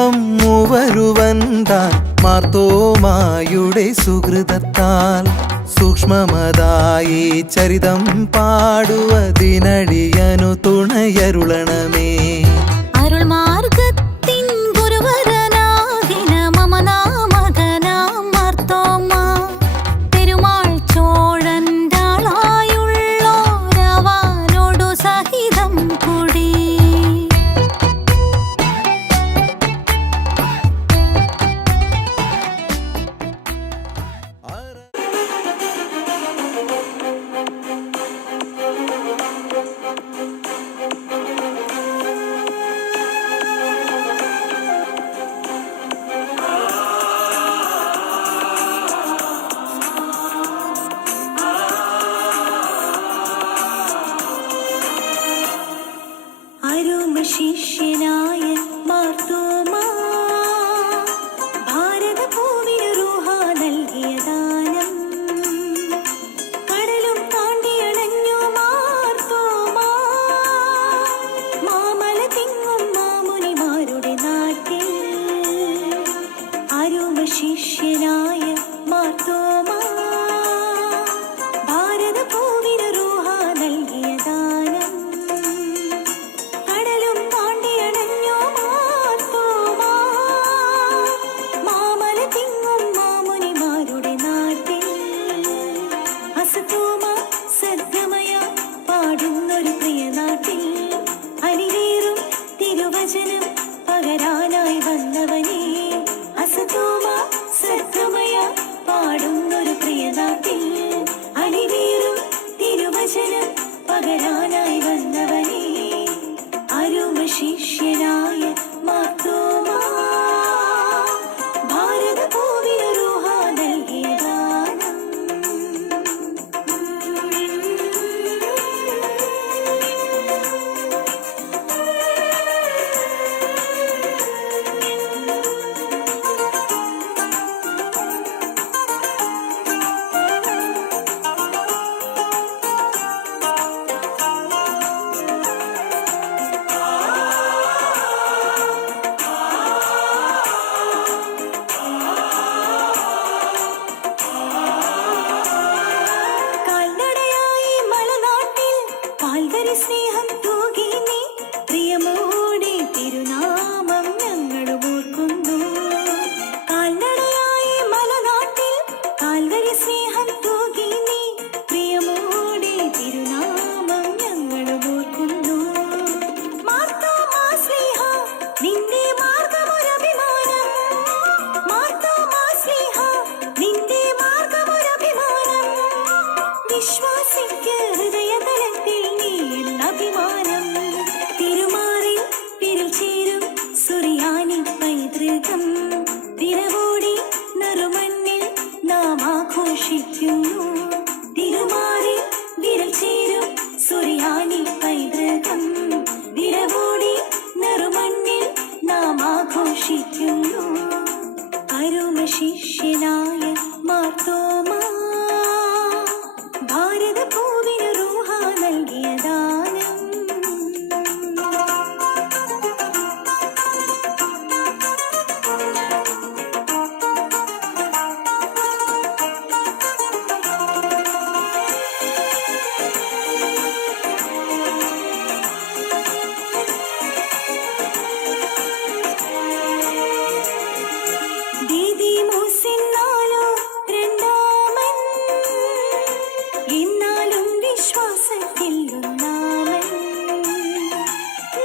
ദൈവം മൂവരുവൻ താൻ മാർത്തോമായുടെ സുഹൃതത്താൽ സൂക്ഷ്മമതായി ചരിതം പാടുവതിനടിയനു തുണയരുളണമേ. അരുൾമാർഗത്തിൻ ഗുരുവരനാകിന മമനാമകനാം മാർത്തോമാ പെരുമാൾ ചോഴൻ്റാളായുള്ളോരവാനോടു സഹിതം കൂടി ശിഷ്യനായ മാർത്തോമാ ഭാരതഭൂമിനു റൂഹ നൽകിയ ദാനം കടലും താണ്ടിയണഞ്ഞു മാർത്തോമാ മാമല തിങ്ങും മാമുനിമാരുടെ നാട്ടിൽ. അരുമ ശിഷ്യനായ മാർത്തോമാ ഭാരതഭൂമിനു റൂഹ നൽകിയ ദാനം പാടുന്നൊരു പ്രിയ നാട്ടിൽ അലിവേറും തിരുവചനം പകരാനായി വന്നവനേ. അസതോമ സദ്ഗമയ പാടുന്നൊരു പ്രിയ നാട്ടിൽ അലിവേറും തിരുവചനം പകരാനായി വന്നവനേ. അരുമ ശിഷ്യനായ മാർത്തോമാ ഭാരതഭൂമിനു റൂഹ നൽകിയ ദാനം. സ്നേഹം തൂകി നീ പ്രിയമോടെ തിരുനാമം ഞങ്ങളും ഓർക്കുന്നു. കാൽനടയായി മലനാട്ടിൽ കാൽവരി സ്നേഹം തൂകി നീ പ്രിയമോടെ തിരുനാമം ഞങ്ങളും ഓർക്കുന്നു. മാർത്തോമാ സ്നേഹ നിന്റെ മാർഗമൊരഭിമാനം. മാർത്തോമാ സ്നേഹ നിന്റെ മാർഗമൊരഭിമാനം. വിശ്വാസിക്ക് ഹൃദയതലത്തിൽ അഭിമാനം. തിരുമാറിൽ വിരൽ ചേരും സുറിയാനി പൈതൃകം വിരവോടി നറുമണ്ണിൽ നാം ആഘോഷിക്കുന്നു. തിരുമാറിൽ വിരൽ ചേരും സുറിയാനി പൈതൃകം വിരവോടി നറുമണ്ണിൽ നാം ആഘോഷിക്കുന്നു. അരുമ ശിഷ്യനായ മാർത്തോമാ ഭാരതഭൂമിനു റൂഹ നൽകിയ ദാനം. ദീദി മൂസിന്നാലോ രണ്ടാമൻ എന്നാലും വിശ്വാസത്തിൽ ഒന്നാമൻ.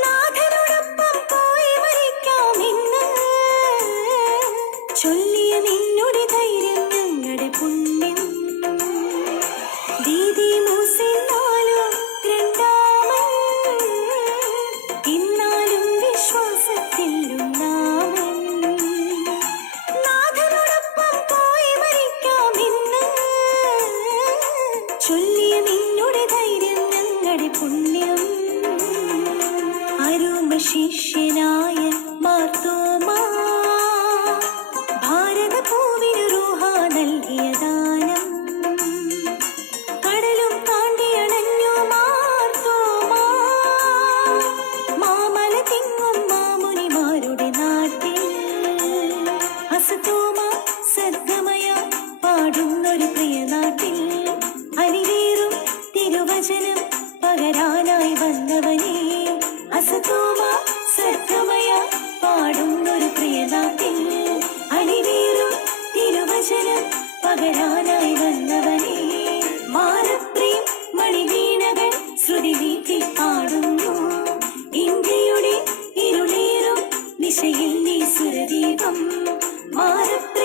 നാഥനോടൊപ്പം പോയി മരിക്കാമെന്ന് ചൊല്ലിയ നിന്നുടെ ധൈര്യം ഞങ്ങളുടെ പുണ്യം. ദീദി മൂസിന്നാലോ രണ്ടാമൻ എന്നാലും വിശ്വാസത്തിൽ ഒന്നാമൻ. ചൊല്ലിയ നിന്നുടെ ധൈര്യം ഞങ്ങളുടെ പുണ്യം. അരുമ ശിഷ്യനായ മാർത്തോമാ ദിശയിൽ നീ സുരദീപം മാനപ്രിയ